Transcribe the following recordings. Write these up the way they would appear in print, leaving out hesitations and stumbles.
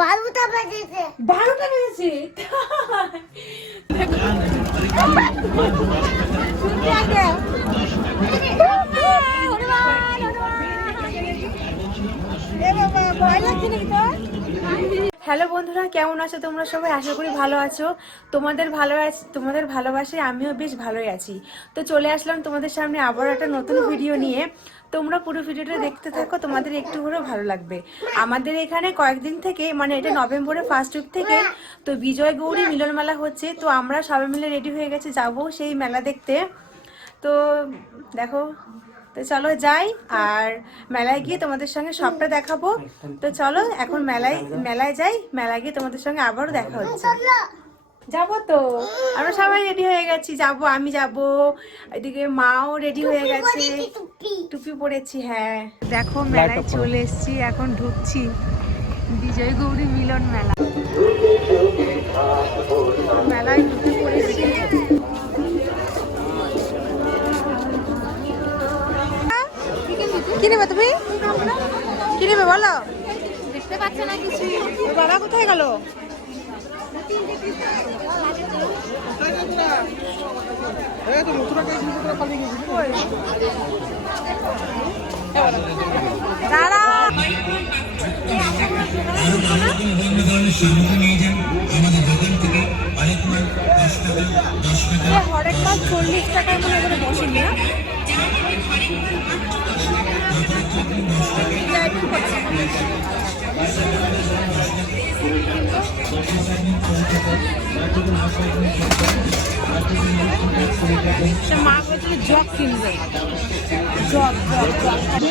12টা বেজেছে। 12টা বেজেছে। হ্যালো বন্ধুরা, কেমন আছো তোমরা সবাই? আশা করি ভালো আছো। তোমাদের ভালোবাসায় আমিও বেশ ভালোই আছি। তো চলে আসলাম তোমাদের সামনে আবার একটা নতুন ভিডিও নিয়ে। তোমরা পুরো ভিডিওটা দেখতে থাকো, তোমাদের একটু হলেও ভালো লাগবে। আমাদের এখানে কয়েকদিন থেকে, মানে এটা নভেম্বরের ফার্স্ট উইক থেকে তো বিজয় গৌরী মিলন মেলা হচ্ছে। তো আমরা সবাই মিলে রেডি হয়ে গেছি, যাবো সেই মেলা দেখতে। তো দেখো, তো চলো যাই, আর মেলায় গিয়ে তোমাদের সঙ্গে সবটা দেখাবো। তো চলো এখন মেলায় যাই, মেলায় গিয়ে তোমাদের সঙ্গে আবারও দেখা হচ্ছে। যাবো তো, আমরা সবাই রেডি হয়ে গেছি, যাবো, আমি যাবো, এদিকে মাও রেডি হয়ে গেছে, টুপি পরেছি। হ্যাঁ দেখো, মেলায় চলে এসেছি, এখন ঢুকছি বিজয় গৌরী মিলন মেলা। মেলায় ঢুকে পড়েছি। কি নেবে তুমি? কি নেবে বলো? দেখতে পাচ্ছ না কিছু? বাবা কোথায় গেল? দাঁড়া, হরেক মাল 40 টাকার মনে এখানে বসেনি না। মা বলছিল জগ কিনবে, জগ জগ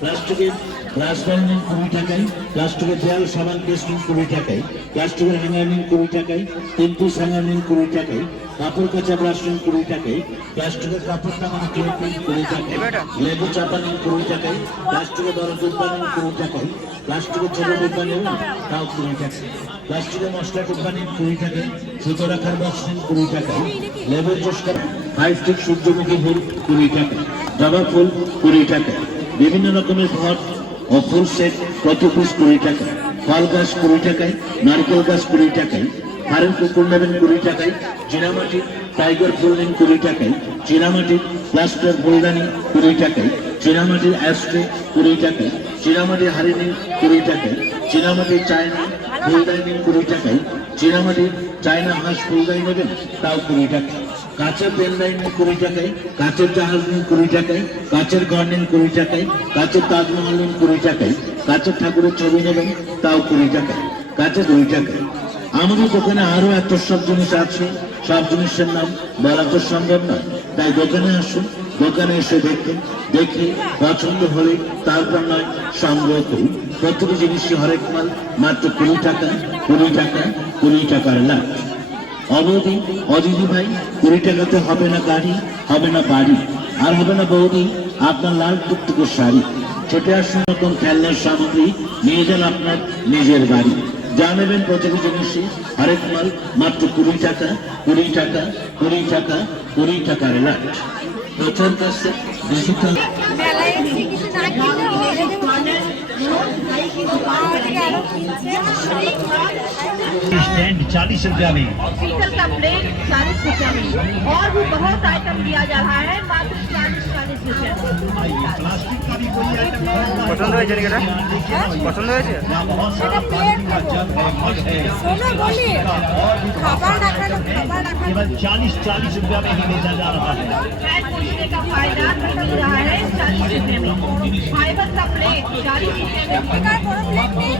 প্লাস্টিকের গ্লাস ব্যান্ডিং 20 টাকায়, প্লাস্টিকের দেয়াল সাবান পেস্টিং 20 টাকায়, প্লাস্টিকের হ্যাঙ্গারিং 20 টাকায়, 3 পিস হ্যাঙ্গারিং 20 টাকায়, কাপড় কাচা ব্রাশিং 20 টাকায়, প্লাস্টিকের কাপড় টাঙানো ক্লিপ 20 টাকায়, লেবু চাপানি 20 টাকায়, প্লাস্টিকের বড় ডিব্বানি 20 টাকায়, প্লাস্টিকের ছোট ডিব্বা নেবেন তাও 20 টাকায়, প্লাস্টিকের মশলা ডিব্বানি 20 টাকায়, সুতো রাখার বক্সিং 20 টাকায়, লেবুর চশকা 5 স্টিক সূর্যমুখী ফুল 20 টাকায়, জবা ফুল 20 টাকায়, বিভিন্ন রকমের ফল ও ফুল সেট প্রতি পিস 20 টাকা, ফল গাছ 20 টাকায়, নারকেল গাছ 20 টাকায়, হারের কুকুর নেবেন 20 টাকায়, চীনামাটির টাইগার ফুল নেন 20 টাকায়, চীনামাটির প্লাস্টার ফুলদানি 20 টাকায়, চীনামাটির অ্যাস্ট্রে 20 টাকায়, চীনামাটির হাড়ি নেন 20 টাকায়, চীনামাটির চায়না ফুলদানি নেন 20 টাকায়, চীনামাটির চায়না হাঁস ফুলদানি নেবেন তাও 20 টাকা, কাঁচের পেন লাইন 20 টাকায়, কাঁচের জাহাজ নিন 20 টাকায়, কাঁচের ঘর নিন 20 টাকায়, কাঁচের তাজমহল নিন 20 টাকায়, কাঁচের ঠাকুরের ছবি নেবেন তাও 20 টাকায়, কাঁচের 2 টাকায়। আমাদের দোকানে আরো এত সব জিনিস আছে, সব জিনিসের নাম বলা তো সম্ভব নয়, তাই দোকানে আসুন, দোকানে এসে দেখুন, দেখে পছন্দ হলে তারপর নয় সংগ্রহ করুন। প্রত্যেক জিনিসই হরেক মাল মাত্র 20 টাকা, 20 টাকা, 20 টাকার লাভ। অবধি অদিদি ভাই 20 টাকাতে হবে না গাড়ি, হবে না বাড়ি, আর হবে না বৌদি আপনার লাল টুকটুকে শাড়ি। ছোটে আসুন নতুন খেলনার সামগ্রী, নিয়ে যান আপনার নিজের বাড়ি। যা নেবেন প্রত্যেক জিনিসে আরেক মাল মাত্র 20 টাকা, 20 টাকা, 20 টাকা, 20 টাকার লাট। প্রচার কাছে বেশি स्टैंड 40 रुपया में, पीतल का प्लेट 40 रुपया में, और भी बहुत आइटम दिया जा रहा है मात्र 40 रुपया। प्लास्टिक का भी कोई आइटम পছন্দ হয়েছে নাকি? পছন্দ হয়েছে? केवल 40 रुपया में ही बेचा जा रहा है। पैर पोछने का फायदा मिल रहा है 40 रुपये में, फाइबर का प्लेट 40 रुपये में।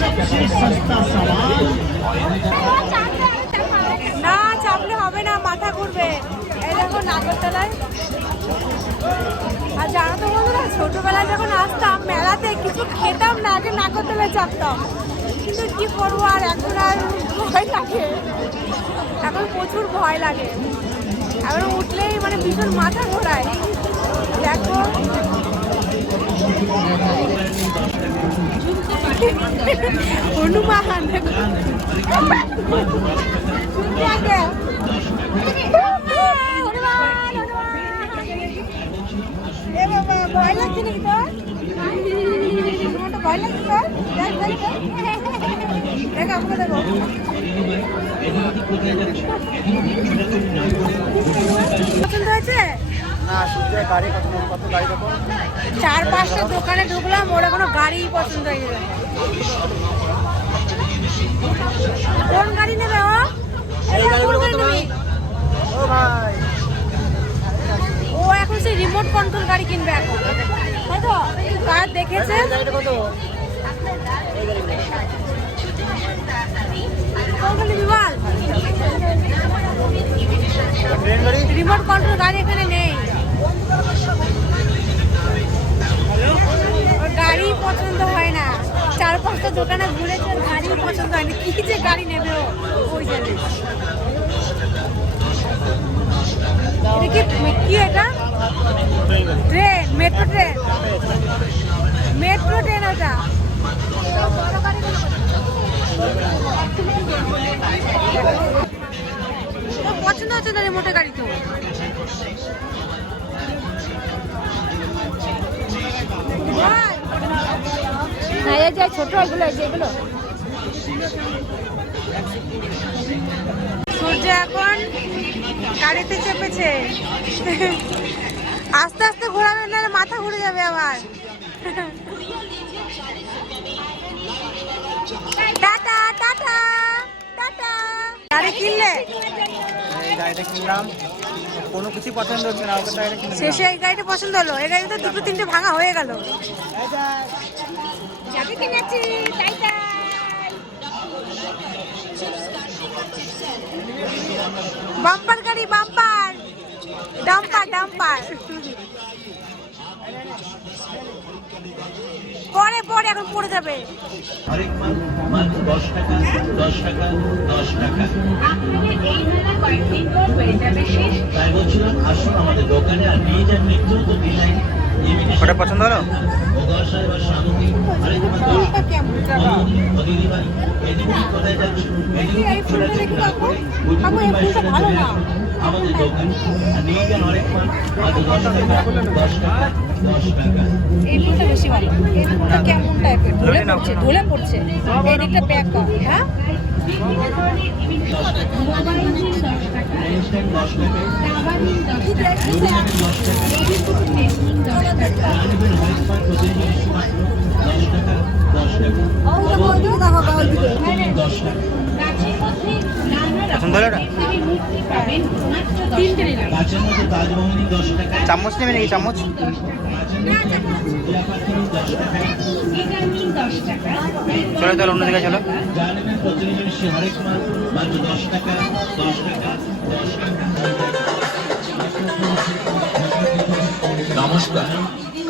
सबसे सस्ता सामान, না চাপলে হবে না, মাথা ঘুরবে। এই দেখো নাগরতলায়। আর জানো তো বন্ধুরা, ছোটবেলায় যখন আসতাম মেলাতে কিছু খেতাম না, আগে নাগরতলায় চাপতাম, কিন্তু কি করবো, আর এখন আর ভয় লাগে, এখন প্রচুর ভয় লাগে। এখন মানে ভীষণ মাথা ঘোরায়। দেখো হনুমান, দেখো ভয় লাগছে নাকি তোর? ভয় লাগছে তোর? দেখ আমাকে দেখো। পছন্দ হয়েছে? না শুধু গাড়ি কত গাড়ি দেখো। 4-5টা দোকানে ঢুকলাম, ওরা কোনো গাড়িই পছন্দ হয়ে গেল। কোন গাড়ি নেবে ও? এই গাড়িগুলো কত ভাই? ও ভাই ও এখন সেই রিমোট কন্ট্রোল গাড়ি কিনবে এখন, তাই তো? কার দেখেছে? গাড়িটা কত? এই গাড়িগুলো কোন গাড়ি বিমাল? ট্রেন গাড়ি। রিমোট কন্ট্রোল গাড়ি এখানে নেই। ওর গাড়ি পছন্দ হয় না, 4-5টা দোকানে ঘুরেছে, ওর গাড়ি পছন্দ হয় না। কি যে গাড়ি নেবে ও, ওই জানে। এটা কি এটা? Train, metro train, metro train ওটা। পছন্দ হচ্ছে না রিমোটের গাড়ি তো। হ্যাঁ এই যে ছোট এগুলো, যেগুলো সূর্য এখন গাড়িতে চেপেছে। আস্তে আস্তে ঘোরাবে না, মাথা ঘুরে যাবে আবার। Tata tata tata. গাড়ি কিনলে? এই গাড়িটা কিনলাম, কোনো কিছু পছন্দ হচ্ছে না, ওকে গাড়িটা কিনে শেষে এই গাড়িটা পছন্দ হলো। এই গাড়িটা 2-3টে ভাঙা হয়ে গেল। যাকে কিনেছি তাই তাই। বাম্পার গাড়ি, বাম্পার, ডাম্পার ডাম্পার। পরে পরে এখন পড়ে যাবে। আরেক মাল মাত্র 10 টাকা 10 টাকা 10 টাকা। তাই বলছিলাম আসুন আমাদের দোকানে আর নিয়ে যান একটু তো বিলাই। ওটা পছন্দ হলো? দশায় বা সামগ্রী আরেক মাল 10 টাকা। দিদি ভাই এদিকে কোথায় যাচ্ছ? এই ফুলটা দেখি কাকু, কাকু এই ফুলটা ভালো না। আমাদের দোকানে আর নিয়ে যান আরেক মাল মাত্র 10 টাকা 10 টাকা 10 টাকা। এই ফুলটা বেশি ভালো। এই ফুলটা কেমন টাইপের? ঢলে পড়ছে, ঢলে পড়ছে। এই দিকটা প্যাক কর। হ্যাঁ পছন্দ হলো? তিনটে নিলাম। কাছের মধ্যে তাজমহলই 10 টাকা। চামচ নেবে নাকি? চামচ চলো চলো অন্য দিকে চলো। জানেন প্রতিনিধি হরেক মাল মাত্র 10 টাকা 10 টাকা 10 টাকা। নমস্কার,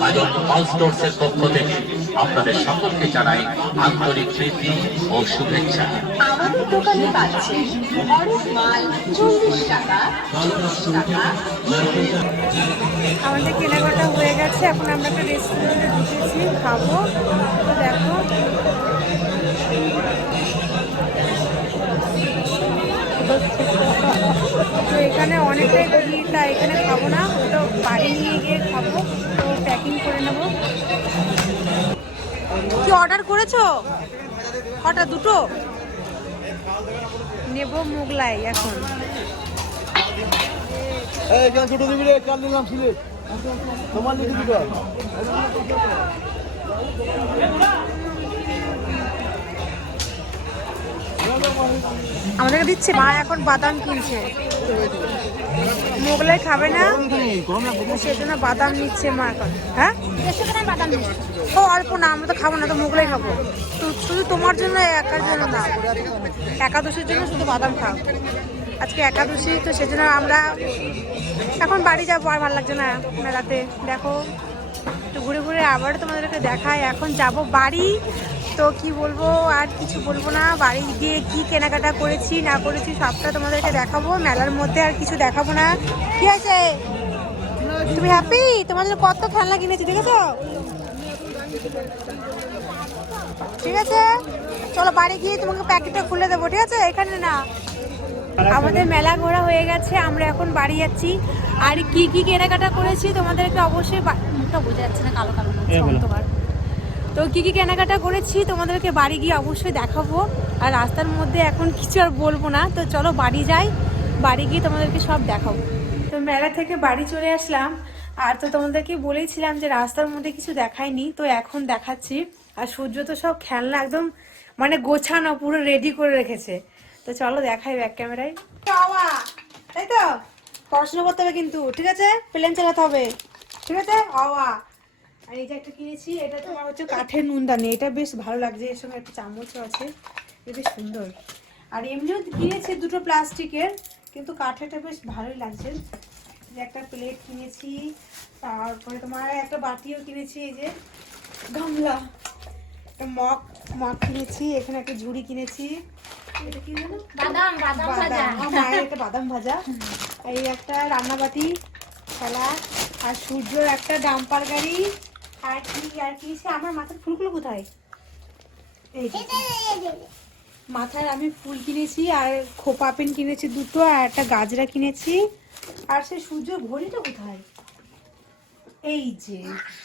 কাজল অল স্টোরসের পক্ষ থেকে আপনাদের সকলকে জানাই আন্তরিক প্রীতি ও শুভেচ্ছা। আমাদের দোকানে পাচ্ছেন অনেক মাল 40 টাকা 40 টাকা। আমাদের কেনাকাটা হয়ে গেছে, এখন আমরা একটা রেস্টুরেন্টে ঢুকেছি, খাবো। তো দেখো তো এখানে অনেকটাই ভিড়, তাই এখানে খাবো না, ওটা বাড়ি নিয়ে গিয়ে খাবো। তো প্যাকিং করে নেবো। কি অর্ডার করেছো? কটা? 2টো নেব। মোগলাই এখন। এই কেন ছোট দিবি রে? কাল দিলাম ছিলে তোমার লিখে দিবা। আমাদেরকে দিচ্ছে। মা এখন বাদাম কিনছে, মোগলাই খাবে না, সেজন্য বাদাম নিচ্ছে মা এখন। হ্যাঁ বাদাম ও অল্প না, আমরা তো খাবো না, তো মোগলাই খাবো। তো শুধু তোমার জন্য, একার জন্য না, একাদশীর জন্য শুধু বাদাম খাও। আজকে একাদশী, তো সেজন্য আমরা এখন বাড়ি যাবো। আর ভালো লাগছে না মেলাতে। দেখো একটু ঘুরে ঘুরে আবার তোমাদেরকে দেখায়। এখন যাব বাড়ি। তো কি বলবো, আর কিছু বলবো না। বাড়ি গিয়ে কি কেনাকাটা করেছি না করেছি সবটা তোমাদেরকে দেখাবো। মেলার মধ্যে আর কিছু দেখাবো না। কি আছে? তুমি হ্যাপি? তোমার জন্য কত খেলনা কিনেছি দেখেছো? ঠিক আছে, চলো বাড়ি গিয়ে তোমাকে প্যাকেটটা খুলে দেবো, ঠিক আছে? এখানে না। আমাদের মেলা ঘোরা হয়ে গেছে, আমরা এখন বাড়ি যাচ্ছি। আর কি কি কেনাকাটা করেছি তোমাদেরকে অবশ্যই মুখটা বোঝা যাচ্ছে না, কালো কালো তোমার। তো কি কি কেনাকাটা করেছি তোমাদেরকে বাড়ি গিয়ে অবশ্যই দেখাবো। আর রাস্তার মধ্যে এখন কিছু আর বলবো না, তো চলো বাড়ি যাই, বাড়ি গিয়ে তোমাদেরকে সব দেখাবো। তো মেলা থেকে বাড়ি চলে আসলাম। আর তো তোমাদেরকে বলেছিলাম যে রাস্তার মধ্যে কিছু দেখাইনি, তো এখন দেখাচ্ছি। আর সূর্য তো সব খেলনা একদম মানে গোছানো, পুরো রেডি করে রেখেছে। তো চলো দেখাই ব্যাক ক্যামেরায়। তাই তো পড়াশোনা করতে হবে কিন্তু, ঠিক আছে? প্লেন চালাতে হবে, ঠিক আছে? আর এই যে একটা কিনেছি, এটা তোমার হচ্ছে কাঠের নুনদানি, এটা বেশ ভালো লাগছে, এর সঙ্গে একটা চামচও আছে, এটা বেশ সুন্দর। আর এমনিও কিনেছি দুটো প্লাস্টিকের, কিন্তু কাঠেরটা বেশ ভালোই লাগছে। একটা প্লেট কিনেছি, তারপরে তোমার একটা বাটিও কিনেছি, এই যে গামলা, একটা মগ কিনেছি, এখানে একটা ঝুড়ি কিনেছি, এটা কি জানো? বাদাম মায়ের একটা বাদাম ভাজা, এই একটা রান্না বাটি খেলা, আর সূর্যর একটা ডাম্পার গাড়ি, আর কিনেছি। আমার মাথার ফুলগুলো কোথায়? এই মাথার আমি ফুল কিনেছি, আর খোপা পেন কিনেছি দুটো, আর একটা গাজরা কিনেছি। আর সেই সূর্যর ঘড়িটা কোথায়? এই যে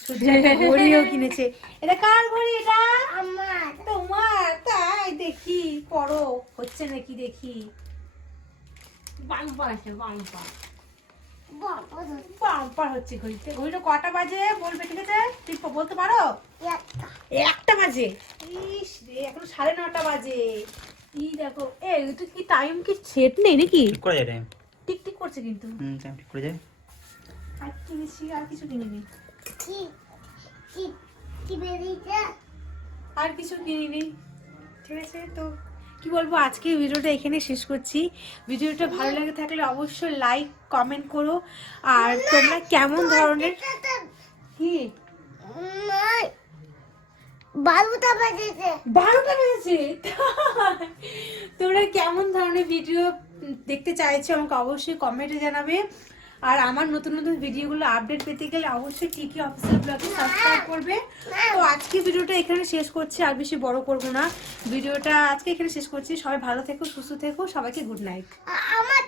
সূর্যের ঘড়িও কিনেছে। এটা কার ঘড়ি? এটা আমার। তোমার? তাই দেখি, পড়ো হচ্ছে নাকি দেখি। বাম্পার হচ্ছে ঘড়িতে। ঘড়িটা কটা বাজে বলবে, ঠিক আছে? ঠিক বলতে পারো? একটা বাজে। ইস রে, এখন 9:30 বাজে। দেখো, এটা কি টাইম কি সেট নেই নাকি? করে যায় টাইম, টিক টিক করছে কিন্তু। টাইম ঠিক করে যায়। আর কিনেছি, আর কিছু কিনিনি। আর কিছু কিনিনি, ঠিক আছে? তো কি বলবো, আজকে ভিডিওটা এখানে শেষ করছি। ভিডিওটা ভালো লাগে থাকলে অবশ্যই লাইক কমেন্ট করো। আর তোমরা কেমন ধরনের কি 12টা বাজেছে। 12টা বেজেছে? তোমরা কেমন ধরনের ভিডিও দেখতে চাইছো আমাকে অবশ্যই কমেন্টে জানাবে। আর আমার নতুন নতুন ভিডিওগুলো আপডেট পেতে গেলে অবশ্যই টিকি অফিসিয়াল ব্লগে সাবস্ক্রাইব করবে। তো আজকে ভিডিওটা এখানে শেষ করছি, আর বেশি বড় করব না ভিডিওটা, আজকে এখানে শেষ করছি। সবাই ভালো থেকো, সুস্থ থেকো, সবাইকে গুড নাইট। আমার